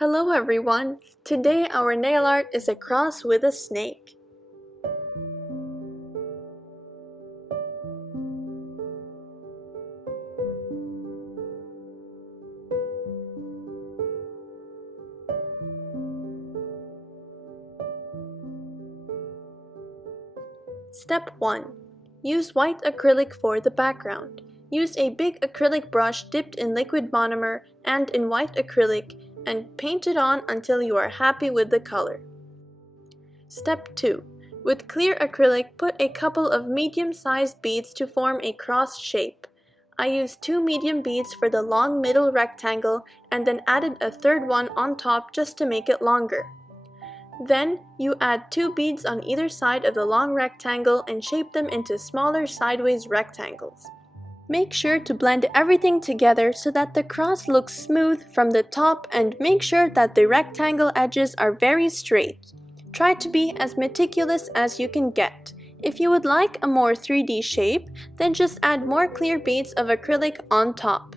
Hello everyone! Today our nail art is a cross with a snake. Step 1. Use white acrylic for the background. Use a big acrylic brush dipped in liquid monomer and in white acrylic and paint it on until you are happy with the color. Step 2. With clear acrylic, put a couple of medium-sized beads to form a cross shape. I used 2 medium beads for the long middle rectangle and then added a third one on top just to make it longer. Then, you add 2 beads on either side of the long rectangle and shape them into smaller sideways rectangles. Make sure to blend everything together so that the cross looks smooth from the top and make sure that the rectangle edges are very straight. Try to be as meticulous as you can get. If you would like a more 3D shape, then just add more clear beads of acrylic on top.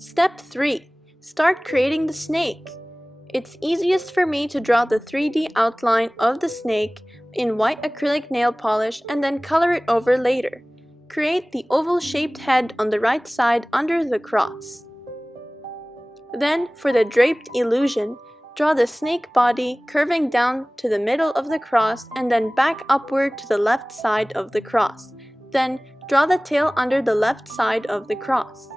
Step 3. Start creating the snake. It's easiest for me to draw the 3D outline of the snake in white acrylic nail polish and then color it over later. Create the oval-shaped head on the right side under the cross. Then, for the draped illusion, draw the snake body curving down to the middle of the cross and then back upward to the left side of the cross. Then, draw the tail under the left side of the cross.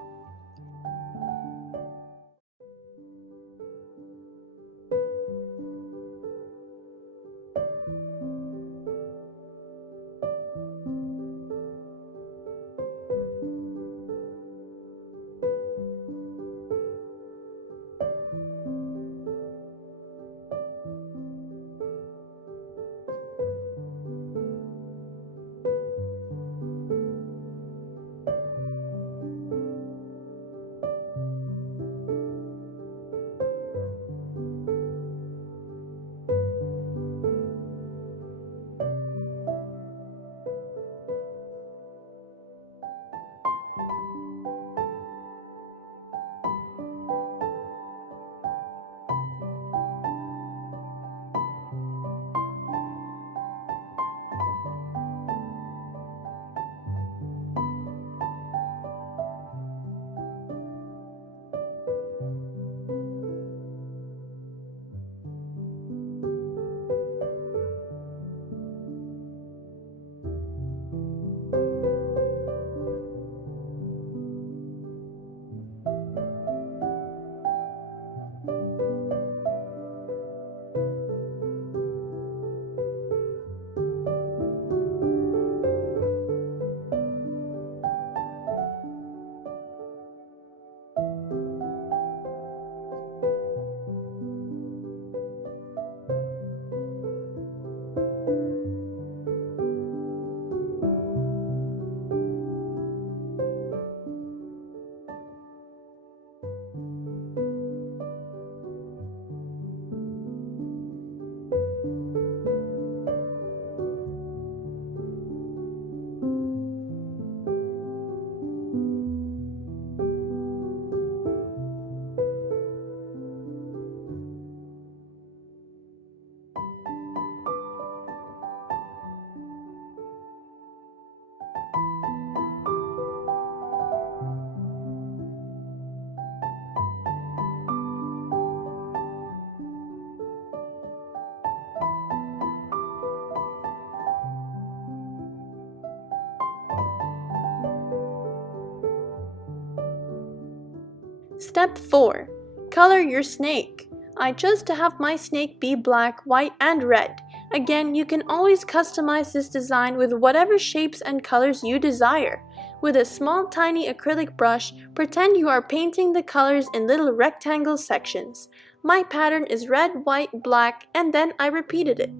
Step 4. Color your snake. I chose to have my snake be black, white, and red. Again, you can always customize this design with whatever shapes and colors you desire. With a small tiny acrylic brush, pretend you are painting the colors in little rectangle sections. My pattern is red, white, black, and then I repeated it.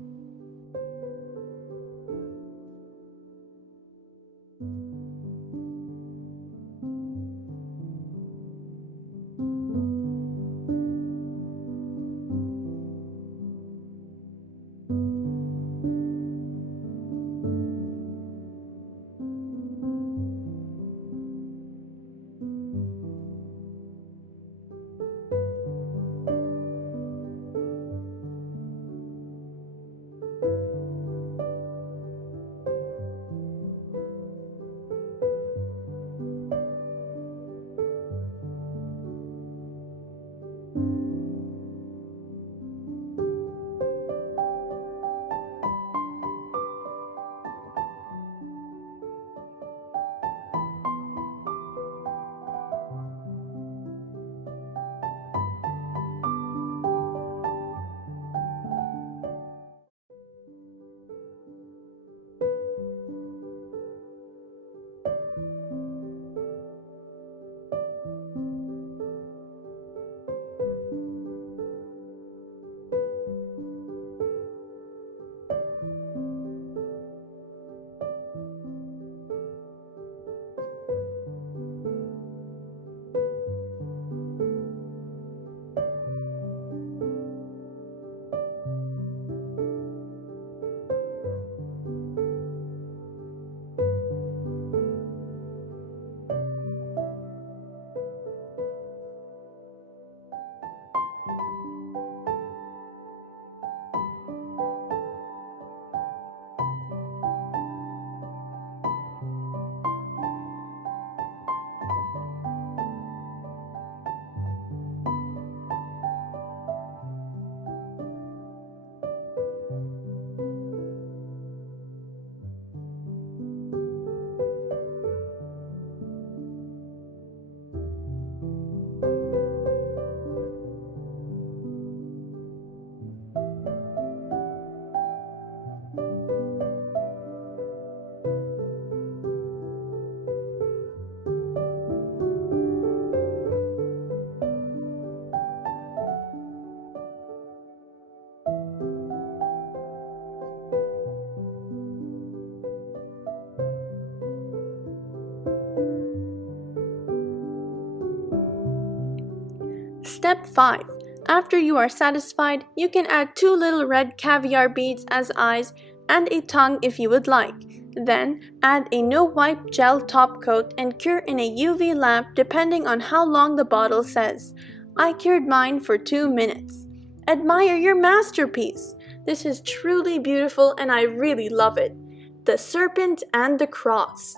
Step 5. After you are satisfied, you can add 2 little red caviar beads as eyes and a tongue if you would like. Then, add a no-wipe gel top coat and cure in a UV lamp depending on how long the bottle says. I cured mine for 2 minutes. Admire your masterpiece! This is truly beautiful and I really love it. The Serpent and the Cross.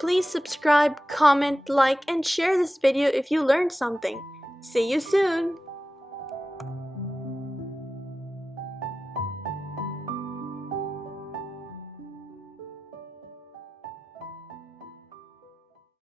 Please subscribe, comment, like, and share this video if you learned something. See you soon!